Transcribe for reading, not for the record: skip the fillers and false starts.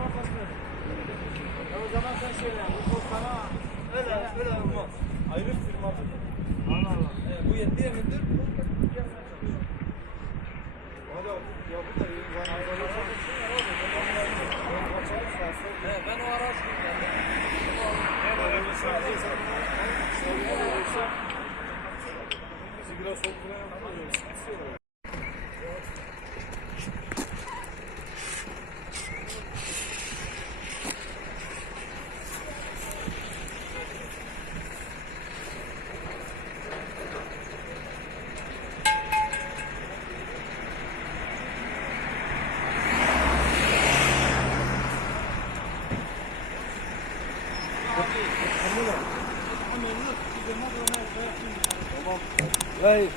O zaman sen söyle. Bu sana öyle olmaz. Ayrı firmadır. Allah Allah. Bu yetti emindir. Bu piyasaya çalışıyor. Hadi ya bu da iyi. Ben o araştırdım. Sigara soktuğuna yapmıyor. Hey.